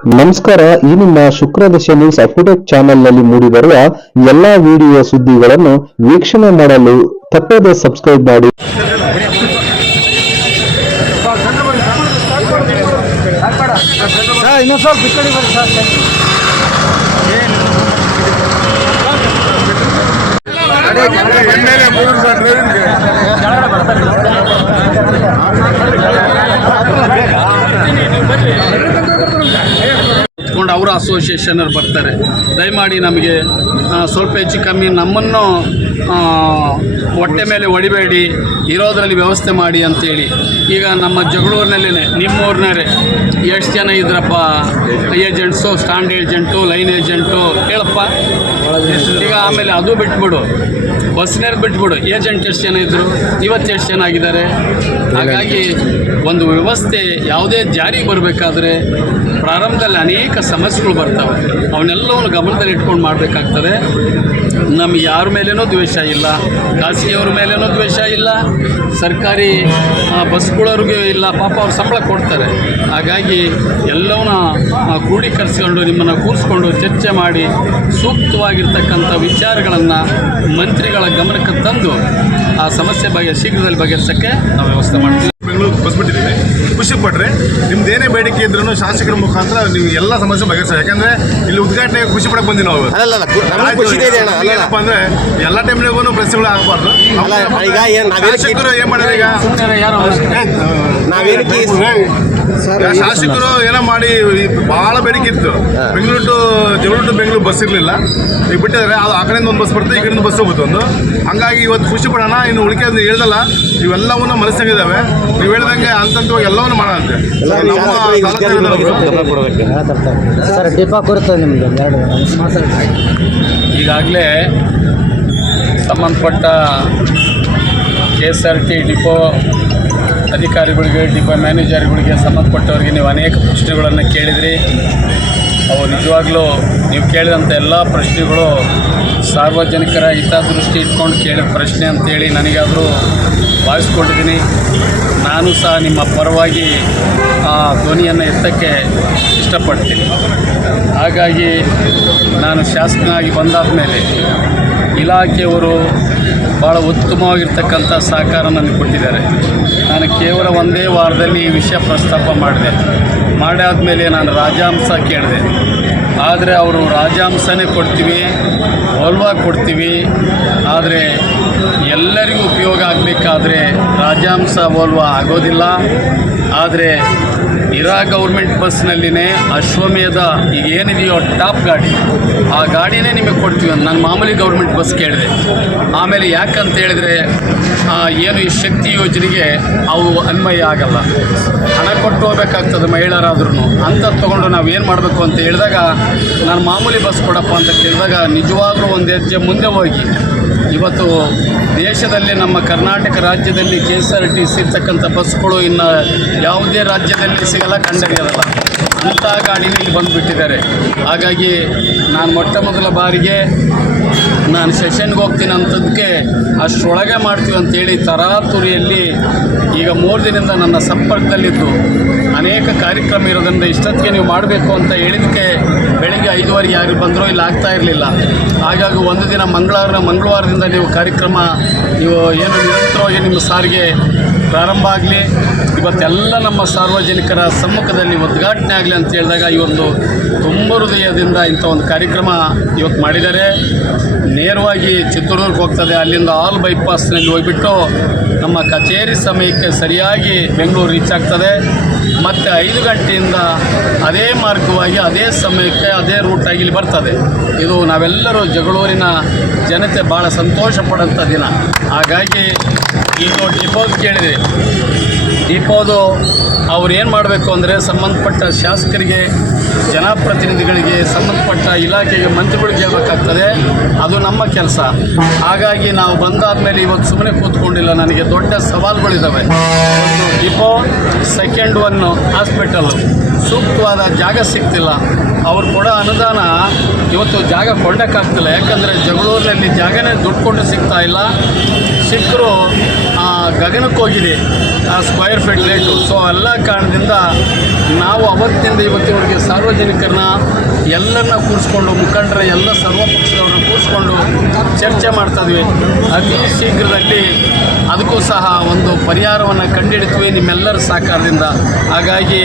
ನಮಸ್ಕಾರ ಈ ನಿಮ್ಮ ಶುಕ್ರದಶ ನ್ಯೂಸ್ ಅಪ್ಡೇಟ್ ಚಾನೆಲ್ನಲ್ಲಿ ಮೂಡಿಬರುವ ಎಲ್ಲಾ ವಿಡಿಯೋ ಸುದ್ದಿಗಳನ್ನು ವೀಕ್ಷಣೆ ಮಾಡಲು ತಪ್ಪದೇ ಸಬ್ಸ್ಕ್ರೈಬ್ ಮಾಡಿ. ಈ ಕಡೆ ಅವರ ಅಸೋಸಿಯೇಷನ್ ಬರ್ತಾರೆ. ದಯಮಾಡಿ ನಮಗೆ ಸ್ವಲ್ಪ ಹೆಚ್ಚು ಕಮ್ಮಿ ನಮ್ಮನ್ನು ಹೊಟ್ಟೆ ಮೇಲೆ ಹೊಡಿಬೇಡಿ, ಇರೋದರಲ್ಲಿ ವ್ಯವಸ್ಥೆ ಮಾಡಿ ಅಂತೇಳಿ. ಈಗ ನಮ್ಮ ಜಗಳೂರಿನಲ್ಲೇ ನಿಮ್ಮೂರಿನವರೇ ಎಷ್ಟು ಜನ ಇದ್ರಪ್ಪ? Agents, stand agent, line agent, ಹೇಳಪ್ಪ. ಈಗ ಆಮೇಲೆ ಅದು ಬಿಟ್ಬಿಡು. ಬಸ್ನೇರ್ ಬಿಟ್ಬಿಡು. ಏಜೆಂಟ್ ಎಷ್ಟು ಜನ ಇದ್ದರು ಇವತ್ತು ಎಷ್ಟು ಜನ ಆಗಿದ್ದಾರೆ? ಹಾಗಾಗಿ ಒಂದು ವ್ಯವಸ್ಥೆ ಯಾವುದೇ ಜಾರಿಗೆ ಬರಬೇಕಾದ್ರೆ ಪ್ರಾರಂಭದಲ್ಲಿ ಅನೇಕ ಸಮಸ್ಯೆಗಳು ಬರ್ತವೆ. ಅವನ್ನೆಲ್ಲವನ್ನು ಗಮನದಲ್ಲಿ ಇಟ್ಕೊಂಡು ಮಾಡಬೇಕಾಗ್ತದೆ. ನಮಗೆ ಯಾರ ಮೇಲೇನೂ ದ್ವೇಷ ಇಲ್ಲ. ಖಾಸಗಿಯವ್ರ ಮೇಲೇನೂ ದ್ವೇಷ ಇಲ್ಲ. ಸರ್ಕಾರಿ ಬಸ್ಗಳವ್ರಿಗೆ ಇಲ್ಲ. ಪಾಪ ಅವ್ರು ಸಂಬಳ ಕೊಡ್ತಾರೆ. ಹಾಗಾಗಿ ಎಲ್ಲವನ್ನ ಕೂಡಿ ಕ್ರೋಢೀಕರಿಸ್ಕೊಂಡು ನಿಮ್ಮನ್ನು ಕೂರಿಸ್ಕೊಂಡು ಚರ್ಚೆ ಮಾಡಿ ಸೂಕ್ತವಾಗಿರ್ತಕ್ಕಂಥ ವಿಚಾರಗಳನ್ನು ಮಂತ್ರಿಗಳ ಗಮನಕ್ಕೆ ತಂದು ಆ ಸಮಸ್ಯೆ ಬಗ್ಗೆ ಶೀಘ್ರದಲ್ಲಿ ಬಗೆಹರಿಸೋಕ್ಕೆ ನಾವು ವ್ಯವಸ್ಥೆ ಮಾಡ್ತೀವಿ. ಖುಷಿ ಪಟ್ರೆ ನಿಮ್ದು ಏನೇ ಬೇಡಿಕೆ ಇದ್ರೂ ಶಾಸಕರ ಮುಖಾಂತರ ನೀವು ಎಲ್ಲ ಸಮಸ್ಯೆ ಬಗೆಹರಿಸ ಯಾಕಂದ್ರೆ ಇಲ್ಲಿ ಉದ್ಘಾಟನೆ ಖುಷಿ ಪಡಕ್ ಬಂದಿ ನಾವು ಅಲ್ಲಲ್ಲ ಖುಷಿ ಇದೆ ಅಣ್ಣ ಅಲ್ಲ ಏನಪ್ಪ ಅಂದ್ರೆ ಎಲ್ಲ ಟೈಮ್ನಾಗೂ ಪ್ರಶ್ನೆಗಳು ಆಗಬಾರ್ದು. ಅಲ್ಲ, ಈಗ ಏನ್ ನಾವೇನ್ ಶಾಸಕರು ಏನ್ ಮಾಡ್ಯಾರ ಈಗ ನಾವೇನು ನಾವೇನಕ್ಕೆ ಶಾಸಕರು ಏನೋ ಮಾಡಿ ಬಹಳ ಬೇಡಿಕೆ ಇತ್ತು Bengaluru to Jagaluru to Bengaluru bus ಇರಲಿಲ್ಲ ಈಗ ಬಿಟ್ಟಿದ್ರೆ ಅದು ಆ ಕಡೆಯಿಂದ ಒಂದು ಬಸ್ ಬರುತ್ತೆ ಈ ಕಡೆಯಿಂದ ಬಸ್ ಹೋಗುತ್ತೆ ಒಂದು ಹಂಗಾಗಿ ಇವತ್ತು ಖುಷಿ ಪಡೋಣ ಇನ್ನು ಉಳಿಕೆ ಅಂತ ಹೇಳ್ದಲ್ಲ ಇವೆಲ್ಲವನ್ನ ಮನಸ್ಸಾಗಿದ್ದಾವೆ ನೀವು ಹೇಳ್ದಂಗೆ ಅಂತಂತ ಎಲ್ಲವನ್ನು ಮಾತಾಡಿ ಈಗಾಗಲೇ ಸಂಬಂಧಪಟ್ಟ K S R T depot ಅಧಿಕಾರಿಗಳಿಗೆ, ಡಿಪೋ ಮ್ಯಾನೇಜರ್ಗಳಿಗೆ ಸಂಬಂಧಪಟ್ಟವರಿಗೆ ನೀವು ಅನೇಕ ಪ್ರಶ್ನೆಗಳನ್ನು ಕೇಳಿದಿರಿ. ಅವು ನಿಜವಾಗ್ಲೂ ನೀವು ಕೇಳಿದಂಥ ಎಲ್ಲ ಪ್ರಶ್ನೆಗಳು ಸಾರ್ವಜನಿಕರ ಹಿತದೃಷ್ಟಿ ಇಟ್ಕೊಂಡು ಕೇಳಿದ ಪ್ರಶ್ನೆ ಅಂತೇಳಿ ನನಗಾದರೂ ಭಾವಿಸ್ಕೊಂಡಿದ್ದೀನಿ. ನಾನು ಸಹ ನಿಮ್ಮ ಪರವಾಗಿ ಆ ಧ್ವನಿಯನ್ನು ಎತ್ತಕ್ಕೆ ಇಷ್ಟಪಡ್ತೀನಿ. ಹಾಗಾಗಿ ನಾನು ಶಾಸಕನಾಗಿ ಬಂದಾದ ಮೇಲೆ ಇಲಾಖೆಯವರು ಭಾಳ ಉತ್ತಮವಾಗಿರ್ತಕ್ಕಂಥ ಸಹಕಾರ ನನಗೆ ಕೊಟ್ಟಿದ್ದಾರೆ. ನಾನು ಕೇವಲ ಒಂದೇ ವಾರದಲ್ಲಿ ಈ ವಿಷಯ ಪ್ರಸ್ತಾಪ ಮಾಡಿದೆ. ಮಾಡಾದ್ಮೇಲೆ ನಾನು ರಾಜಾಂಶ ಕೇಳಿದೆ. ಆದರೆ ಅವರು ರಾಜಾಂಶನೇ ಕೊಡ್ತೀವಿ ಓಲ್ವಾ ಕೊಡ್ತೀವಿ. ಆದರೆ ಎಲ್ಲರಿಗೂ ಉಪಯೋಗ ಆಗಬೇಕಾದ್ರೆ ರಾಜಾಂಶ ಹೊಲ್ವ ಆಗೋದಿಲ್ಲ. ಆದರೆ ಇರಾ ಗೌರ್ಮೆಂಟ್ ಬಸ್ನಲ್ಲಿನೇ ಅಶ್ವಮೇಧ ಈಗ ಏನಿದೆಯೋ ಟಾಪ್ ಗಾಡಿ. ಆ ಗಾಡಿನೇ ನಿಮಗೆ ಕೊಡ್ತೀವಿ ಅಂತ ನಾನು ಮಾಮೂಲಿ ಗೌರ್ಮೆಂಟ್ ಬಸ್ ಕೇಳಿದೆ. ಆಮೇಲೆ ಯಾಕಂತ ಹೇಳಿದ್ರೆ ಏನು ಈ ಶಕ್ತಿ ಯೋಜನೆಗೆ ಅವು ಅನ್ವಯ ಆಗಲ್ಲ. ಹಣ ಕೊಟ್ಟು ಹೋಗ್ಬೇಕಾಗ್ತದೆ ಮಹಿಳೆಯರಾದ್ರೂ ಅಂತ ತೊಗೊಂಡು ನಾವು ಏನು ಮಾಡಬೇಕು ಅಂತ ಹೇಳಿದಾಗ, ನಾನು ಮಾಮೂಲಿ ಬಸ್ ಕೊಡಪ್ಪ ಅಂತ ಕೇಳಿದಾಗ ನಿಜವಾಗ್ಲೂ ಒಂದು ಹೆಜ್ಜೆ ಮುಂದೆ ಹೋಗಿ ಇವತ್ತು ದೇಶದಲ್ಲಿ ನಮ್ಮ ಕರ್ನಾಟಕ ರಾಜ್ಯದಲ್ಲಿ K S R T C ಇರ್ತಕ್ಕಂಥ ಬಸ್ಗಳು ಇನ್ನು ಯಾವುದೇ ರಾಜ್ಯದಲ್ಲಿ ಸಿಗಲ್ಲ ಕಂಡರಿಯಲ್ಲ ಅಂಥ ಗಾಡಿನ ಇಲ್ಲಿ ಬಂದುಬಿಟ್ಟಿದ್ದಾರೆ. ಹಾಗಾಗಿ ನಾನು ಮೊಟ್ಟ ಮೊದಲ ಬಾರಿಗೆ ನಾನು ಸೆಷನ್ಗೆ ಹೋಗ್ತೀನಿ ಅಂತದಕ್ಕೆ ಅಷ್ಟರೊಳಗೆ ಮಾಡ್ತೀವಿ ಅಂತೇಳಿ ತರಾತುರಿಯಲ್ಲಿ ಈಗ ಮೂರು ದಿನದಿಂದ ನನ್ನ ಸಂಪರ್ಕದಲ್ಲಿದ್ದು ಅನೇಕ ಕಾರ್ಯಕ್ರಮ ಇರೋದ್ರಿಂದ ಇಷ್ಟೊತ್ತಿಗೆ ನೀವು ಮಾಡಬೇಕು ಅಂತ ಹೇಳಿದಕ್ಕೆ ಬೆಳಿಗ್ಗೆ ಐದುವರೆಗೆ ಯಾರು ಬಂದರೂ ಇಲ್ಲಿ, ಆಗ್ತಾ ಇರಲಿಲ್ಲ. ಹಾಗಾಗಿ ಒಂದು ದಿನ ಮಂಗಳವಾರ ಮಂಗಳವಾರದಿಂದ ನೀವು ಕಾರ್ಯಕ್ರಮ ನೀವು ಏನು ನಿರಂತರವಾಗಿ ನಿಮ್ಮ ಸಾರಿಗೆ ಪ್ರಾರಂಭ ಆಗಲಿ, ಇವತ್ತೆಲ್ಲ ನಮ್ಮ ಸಾರ್ವಜನಿಕರ ಸಮ್ಮುಖದಲ್ಲಿ ಉದ್ಘಾಟನೆ ಆಗಲಿ ಅಂತ ಹೇಳಿದಾಗ ಈ ಒಂದು ತುಂಬ ಹೃದಯದಿಂದ ಇಂಥ ಒಂದು ಕಾರ್ಯಕ್ರಮ ಇವತ್ತು ಮಾಡಿದ್ದಾರೆ. ನೇರವಾಗಿ ಚಿತ್ರದುರ್ಗ ಹೋಗ್ತದೆ, ಅಲ್ಲಿಂದ ಆಲ್ ಬೈಪಾಸ್ನಲ್ಲಿ ಹೋಗಿಬಿಟ್ಟು ನಮ್ಮ ಕಚೇರಿ ಸಮಯಕ್ಕೆ ಸರಿಯಾಗಿ ಬೆಂಗಳೂರು ರೀಚ್ ಆಗ್ತದೆ. ಮತ್ತು ಐದು ಗಂಟೆಯಿಂದ ಅದೇ ಮಾರ್ಗವಾಗಿ ಅದೇ ಸಮಯಕ್ಕೆ ಅದೇ ರೂಟಾಗಿ ಇಲ್ಲಿ ಬರ್ತದೆ. ಇದು ನಾವೆಲ್ಲರೂ ಜಗಳೂರಿನ ಜನತೆ ಭಾಳ ಸಂತೋಷ ಪಡೋಂಥ ದಿನ. ಹಾಗಾಗಿ ಇದು ಡಿಪೋದು ಕೇಳಿದೆ. ಡಿಪೋದು ಅವ್ರು ಏನು ಮಾಡಬೇಕು ಅಂದರೆ ಸಂಬಂಧಪಟ್ಟ ಶಾಸಕರಿಗೆ ಜನಪ್ರತಿನಿಧಿಗಳಿಗೆ ಸಂಬಂಧಪಟ್ಟ ಇಲಾಖೆಗೆ ಮಂತ್ರಿಗಳಿಗೆ ಹೇಳ್ಬೇಕಾಗ್ತದೆ ಅದು ನಮ್ಮ ಕೆಲಸ. ಹಾಗಾಗಿ ನಾವು ಬಂದಾದ ಮೇಲೆ ಇವತ್ತು ಸುಮ್ಮನೆ ಕೂತ್ಕೊಂಡಿಲ್ಲ. ನನಗೆ ದೊಡ್ಡ ಸವಾಲುಗಳಿದ್ದಾವೆ ಒಂದು ಸೆಕೆಂಡ್ ಒನ್ನು ಹಾಸ್ಪಿಟಲ್ಲು ಸೂಕ್ತವಾದ ಜಾಗ ಸಿಗ್ತಿಲ್ಲ. ಅವ್ರು ಕೊಡೋ ಅನುದಾನ ಇವತ್ತು ಜಾಗ ಕೊಡೋಕ್ಕಾಗ್ತಿಲ್ಲ. ಯಾಕಂದರೆ ಜಗಳೂರಿನಲ್ಲಿ ಜಾಗನೇ ದುಡ್ಡು ಕೊಟ್ಟು ಸಿಗ್ತಾ ಇಲ್ಲ. ಸಿಕ್ಕರು ಗಗನಕ್ಕೆ ಹೋಗಿದೆ ಆ ಸ್ಕ್ವೈರ್ ಫೀಟ್ ರೇಟು ಸೊ ಎಲ್ಲ ಕಾರಣದಿಂದ ನಾವು ಅವತ್ತಿನಿಂದ ಇವತ್ತಿನವರೆಗೆ ಸಾರ್ವಜನಿಕರನ್ನ ಎಲ್ಲರನ್ನ ಕೂರಿಸ್ಕೊಂಡು ಮುಖಂಡರ ಎಲ್ಲ ಸರ್ವ ಪಕ್ಷದವ್ರನ್ನ ಚರ್ಚೆ ಮಾಡ್ತಾ ಇದ್ವಿ. ಅತಿ ಶೀಘ್ರದಲ್ಲಿ ಅದಕ್ಕೂ ಸಹ ಒಂದು ಪರಿಹಾರವನ್ನು ಕಂಡುಹಿಡಿತೀವಿ ನಿಮ್ಮೆಲ್ಲರ ಸಹಕಾರದಿಂದ. ಹಾಗಾಗಿ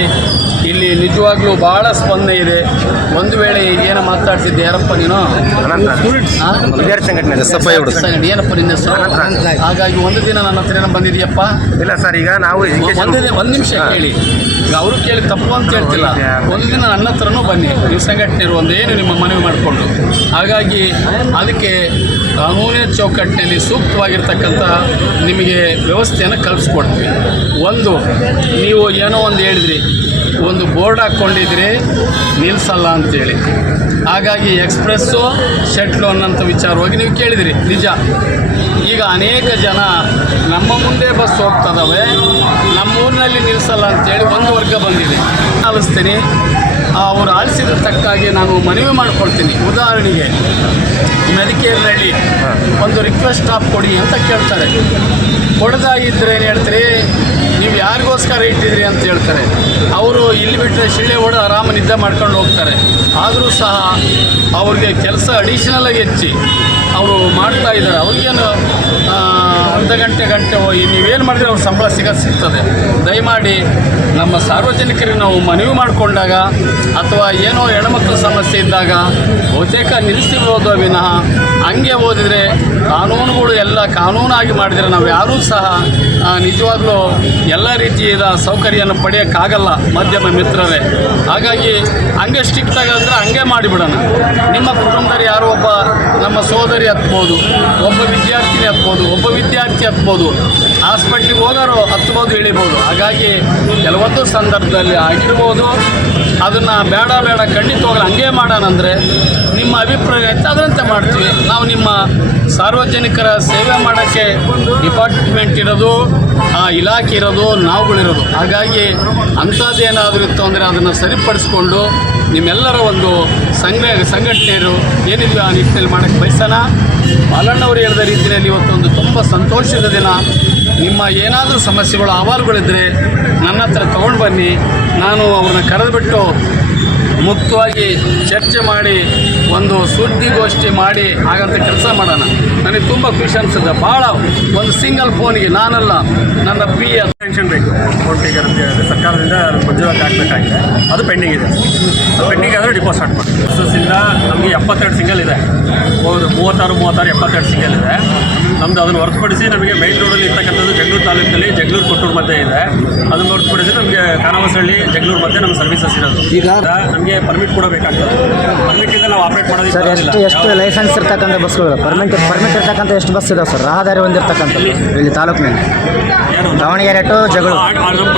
ಇಲ್ಲಿ ನಿಜವಾಗ್ಲೂ ಭಾಳ ಸ್ಪಂದನೆ ಇದೆ. ಒಂದು ವೇಳೆ ಏನು ಮಾತಾಡ್ತಿದ್ದೆ ಯಾರಪ್ಪ ನೀನು? ಸಂಘಟನೆ. ಏನಪ್ಪ ನಿನ್ನ ಹಾಗಾಗಿ ಒಂದು ದಿನ ನನ್ನ ಹತ್ರ ಏನೋ ಬಂದಿದೆಯಪ್ಪ? ಇಲ್ಲ ಸರ್ ಈಗ ನಾವು ಒಂದು ಒಂದು ನಿಮಿಷ ಕೇಳಿ. ಈಗ ಅವರು ಕೇಳಿ ತಪ್ಪು ಅಂತ ಹೇಳ್ತಿಲ್ಲ. ಒಂದು ದಿನ ನನ್ನ ಹತ್ರನೂ ಬನ್ನಿ. ನೀವು ಸಂಘಟನೆ ಒಂದು ಏನು ನಿಮ್ಮ ಮನವಿ ಮಾಡಿಕೊಂಡು. ಹಾಗಾಗಿ ಅದಕ್ಕೆ ಕಾನೂನಿನ ಚೌಕಟ್ಟಿನಲ್ಲಿ ಸೂಕ್ತವಾಗಿರ್ತಕ್ಕಂಥ ನಿಮಗೆ ವ್ಯವಸ್ಥೆಯನ್ನು ಕಲ್ಪಿಸ್ಕೊಡ್ತೀವಿ. ಒಂದು, ನೀವು ಏನೋ ಒಂದು ಹೇಳಿದ್ರಿ, ಒಂದು ಬೋರ್ಡ್ ಹಾಕ್ಕೊಂಡಿದ್ರೆ ನಿಲ್ಲಿಸಲ್ಲ ಅಂತೇಳಿ. ಹಾಗಾಗಿ ಎಕ್ಸ್ಪ್ರೆಸ್ಸು ಶೆಟ್ಲು ಅನ್ನೋಂಥ ವಿಚಾರವಾಗಿ ನೀವು ಕೇಳಿದಿರಿ, ನಿಜ. ಈಗ ಅನೇಕ ಜನ ನಮ್ಮ ಮುಂದೆ ಬಸ್ ಹೋಗ್ತದವೆ ನಮ್ಮ ಊರಿನಲ್ಲಿ ನಿಲ್ಲಿಸಲ್ಲ ಅಂತೇಳಿ ಒಂದು ವರ್ಗ ಬಂದಿದೆ. ಆಲಿಸ್ತೀನಿ. ಅವರು ಆಲಿಸಿದ ತಕ್ಕಾಗಿ ನಾನು ಮನವಿ ಮಾಡ್ಕೊಳ್ತೀನಿ. ಉದಾಹರಣೆಗೆ ಮೆಡಿಕೇರ್ನಲ್ಲಿ ಒಂದು ರಿಕ್ವೆಸ್ಟ್ ಆಫ್ ಕೊಡಿ ಅಂತ ಕೇಳ್ತಾರೆ. ಕೊಡದಾಗಿದ್ದರೆ ಏನು ಹೇಳ್ತೀರಿ, ನೀವು ಯಾರಿಗೋಸ್ಕರ ಇಟ್ಟಿದ್ರಿ ಅಂತ ಹೇಳ್ತಾರೆ. ಅವರು ಇಲ್ಲಿ ಬಿಟ್ಟರೆ ಶಿಳ್ಳೆ ಹೊಡೆ ಆರಾಮ ನಿದ್ದೆ ಮಾಡ್ಕೊಂಡು ಹೋಗ್ತಾರೆ. ಆದರೂ ಸಹ ಅವ್ರಿಗೆ ಕೆಲಸ ಅಡಿಷನಲ್ ಆಗಿ ಹೆಚ್ಚಿ. ಅವರು ಮಾಡ್ತಾ ಇದ್ದಾರೆ. ಅವ್ರಿಗೇನು ಅರ್ಧ ಗಂಟೆ ಗಂಟೆ ಹೋಗಿ ನೀವೇನು ಮಾಡಿದ್ರೆ ಅವ್ರ ಸಂಬಳ ಸಿಗೋದು ಸಿಗ್ತದೆ. ದಯಮಾಡಿ ನಮ್ಮ ಸಾರ್ವಜನಿಕರಿಗೆ ನಾವು ಮನವಿ ಮಾಡಿಕೊಂಡಾಗ ಅಥವಾ ಏನೋ ಹೆಣ್ಮಕ್ಳ ಸಮಸ್ಯೆ ಇದ್ದಾಗ ಬಹುತೇಕ ನಿಲ್ಲಿಸಿಬೋದು ವಿನಃ ಹಂಗೆ ಓದಿದರೆ ಕಾನೂನುಗಳು ಎಲ್ಲ ಕಾನೂನಾಗಿ ಮಾಡಿದರೆ ನಾವು ಯಾರೂ ಸಹ ನಿಜವಾಗ್ಲೂ ಎಲ್ಲ ರೀತಿಯಾದ ಸೌಕರ್ಯನ ಪಡೆಯೋಕ್ಕಾಗಲ್ಲ ಮಾಧ್ಯಮ ಮಿತ್ರರೇ. ಹಾಗಾಗಿ ಹಂಗೆ ಸ್ಟಿಕ್ ಆಗಂದ್ರೆ ಹಂಗೆ ಮಾಡಿಬಿಡೋಣ. ನಿಮ್ಮ ಕುಟುಂಬದಲ್ಲಿ ಯಾರೋ ಒಬ್ಬ ನಮ್ಮ ಸೋದರಿ ಹತ್ಬೋದು, ಒಬ್ಬ ವಿದ್ಯಾರ್ಥಿನಿ ಹತ್ಬೋದು, ಒಬ್ಬ ವಿದ್ಯಾರ್ಥಿ ಹತ್ಬೋದು ಹಾಸ್ಪಿಟ್ಲಿಗೆ ಹೋಗೋರು ಹತ್ಬೋದು ಇಳಿಬೋದು ಹಾಗಾಗಿ ಕೆಲವೊಂದು ಸಂದರ್ಭದಲ್ಲಿ ಆಗಿರ್ಬೋದು. ಅದನ್ನು ಬೇಡ ಬೇಡ, ಖಂಡಿತ ಹೋಗಲ್ಲ. ಹಂಗೆ ಮಾಡೋಣ ಅಂದರೆ ನಿಮ್ಮ ಅಭಿಪ್ರಾಯ ಇತ್ತು ಅದರಂತೆ ಮಾಡ್ತೀವಿ. ನಾವು ನಿಮ್ಮ ಸಾರ್ವಜನಿಕರ ಸೇವೆ ಮಾಡೋಕ್ಕೆ ಡಿಪಾರ್ಟ್ಮೆಂಟ್ ಇರೋದು, ಆ ಇಲಾಖೆ ಇರೋದು ನಾವುಗಳಿರೋದು ಹಾಗಾಗಿ ಅಂಥದ್ದೇನಾದರೂ ಇತ್ತು ಅಂದರೆ ಅದನ್ನು ಸರಿಪಡಿಸ್ಕೊಂಡು ನಿಮ್ಮೆಲ್ಲರ ಒಂದು ಸಂಘ ಸಂಘಟನೆಯರು ಏನಿದೆಯೋ ಆ ನಿಟ್ಟಿನಲ್ಲಿ ಮಾಡೋಕ್ಕೆ ಬಯಸೋಣ. ಬಾಲಣ್ಣವರು ಹೇಳಿದ ರೀತಿಯಲ್ಲಿ ಇವತ್ತೊಂದು ತುಂಬ ಸಂತೋಷದ ದಿನ. ನಿಮ್ಮ ಏನಾದರೂ ಸಮಸ್ಯೆಗಳು ಅಹವಾಲುಗಳಿದ್ದರೆ ನನ್ನ ಹತ್ರ ತೊಗೊಂಡು ಬನ್ನಿ. ನಾನು ಅವ್ರನ್ನ ಕರೆದುಬಿಟ್ಟು ಮುಕ್ತವಾಗಿ ಚರ್ಚೆ ಮಾಡಿ ಒಂದು ಸುದ್ದಿಗೋಷ್ಠಿ ಮಾಡಿ ಹಾಗಂತ ಕೆಲಸ ಮಾಡೋಣ. ನನಗೆ ತುಂಬ ಖುಷಿ ಅನಿಸುತ್ತೆ. ಭಾಳ ಒಂದು ಸಿಂಗಲ್ ಫೋನಿಗೆ ನಾನಲ್ಲ ನನ್ನ ಪಿ ಎಸ್ ಪೆನ್ಷನ್ ಬೇಕು. ಕೋರ್ಟಿಗೆ ಸರ್ಕಾರದಿಂದ ಮಂಜೂರಾತಿ ಆಗಬೇಕಾಗಿದೆ ಅದು ಪೆಂಡಿಂಗ್ ಇದೆ. ಅದು ಪೆಂಡಿಂಗ್ ಆದರೆ ಡಿಪಾಸಿಟ್ ಮಾಡ್ತೀವಿ ಮಾಡಿ ಬಸ್ಸಸ್ಸಿಂದ ನಮಗೆ ಎಪ್ಪತ್ತೆರಡು ಸಿಂಗಲ್ ಇದೆ. ಹೌದು ಮೂವತ್ತಾರು ಮೂವತ್ತಾರು ಎಪ್ಪತ್ತೆರಡು ಸಿಂಗಲ್ ಇದೆ. ನಮ್ಮದು ಅದನ್ನು ಹೊರತುಪಡಿಸಿ ನಮಗೆ ಮೈನ್ ರೋಡಲ್ಲಿ ಇರ್ತಕ್ಕಂಥದ್ದು ಜಗಳೂರು ತಾಲೂಕಲ್ಲಿ ಜಗಳೂರು ಕೊಟ್ಟೂರು ಮಧ್ಯೆ ಇದೆ. ಅದನ್ನು ಹೊರತುಪಡಿಸಿ ನಮಗೆ ಕಾನವಸಹಳ್ಳಿ ಜಗಳೂರು ಮಧ್ಯೆ ನಮ್ಮ ಸರ್ವಿಸಸ್ ಇರೋದು. ಈಗ ನಮಗೆ ಪರ್ಮಿಟ್ ಕೊಡಬೇಕಾಗ್ತದೆ ನಾವು ಆಪರೇಟ್ ಮಾಡೋದಕ್ಕೆ ಸರ್ ಎಷ್ಟು ಎಷ್ಟು ಲೈಸೆನ್ಸ್ ಇರ್ತಕ್ಕಂಥ ಬಸ್ಗಳು ಪರ್ಮಿಟ್ ಪರ್ಮಿಟ್ ಇರ್ತಕ್ಕಂಥ ಎಷ್ಟು ಬಸ್ ಇದಾವೆ ಸರ್? ರಹದಾರಿ ಹೊಂದಿರ್ತಕ್ಕಂಥ ಇಲ್ಲಿ ತಾಲೂಕಿನಲ್ಲಿ? ದಾವಣಗೆರೆ ಟು ಜಗಳು ಆ- ಆ ನಮ್ಮ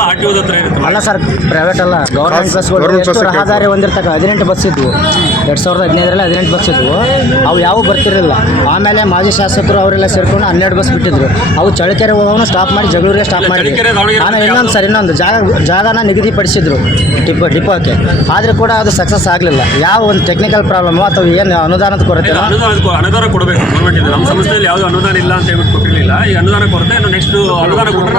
ಆರ್ ಟಿ ಹತ್ರ ಇರುತ್ತೆ. ಅಲ್ಲ ಸರ್ ಪ್ರೈವೇಟ್ ಅಲ್ಲ. ಗೌರ್ಮೆಂಟ್ ಬಸ್ಗಳು ಎಷ್ಟು ಬಸ್ ರಹದಾರಿ ಹೊಂದಿರ್ತಕ್ಕ ಹದಿನೆಂಟು ಬಸ್ ಇದ್ವು. ಎರಡು ಸಾವಿರದ ಹದಿನೈದರಲ್ಲಿ ಹದಿನೆಂಟು ಬಸ್ ಇದ್ವು. ಅವು ಯಾವ ಬರ್ತಿರಲಿಲ್ಲ. ಆಮೇಲೆ ಮಾಜಿ ಶಾಸಕರು ಅವರೆಲ್ಲ ಸೇರ್ಕೊಂಡು ಹನ್ನೆರಡು ಬಸ್ ಬಿಟ್ಟಿದ್ರು. ಅವು ಚಳಕೆರೆ ಹೋಗೋನು ಸ್ಟಾಪ್ ಮಾಡಿ ಜಗಳೂರಿಗೆ ಸ್ಟಾಪ್ ಮಾಡಿ ಆಮೇಲೆ ಇನ್ನೊಂದು ಸರ್ ಇನ್ನೊಂದು ಜಾಗ ಜಾಗನ ನಿಗದಿಪಡಿಸಿದ್ರು. ಡಿಪೋ ಡಿಪೋಕ್ಕೆ ಆದರೂ ಕೂಡ ಅದು ಸಕ್ಸಸ್ ಆಗಲಿಲ್ಲ. ಯಾವ ಒಂದು ಟೆಕ್ನಿಕಲ್ ಪ್ರಾಬ್ಲಮ್ ಅಥವಾ ಏನು ಅನುದಾನದ ಕೊರತೆ ಅನುದಾನ ಕೊಡಬೇಕು. ಗೌರ್ಮೆಂಟ್ ನಮ್ಮ ಸಂಸ್ಥೆಯಲ್ಲಿ ಯಾವುದು ಅನುದಾನ ಇಲ್ಲ ಅಂತ ಹೇಳ್ಬಿಟ್ಟು ಕೊಟ್ಟಿರಲಿಲ್ಲ. ಈ ಅನುದಾನ ಕೊರತೆ ನೆಕ್ಸ್ಟ್ ಅನುದಾನ ಕೊಟ್ಟರೆ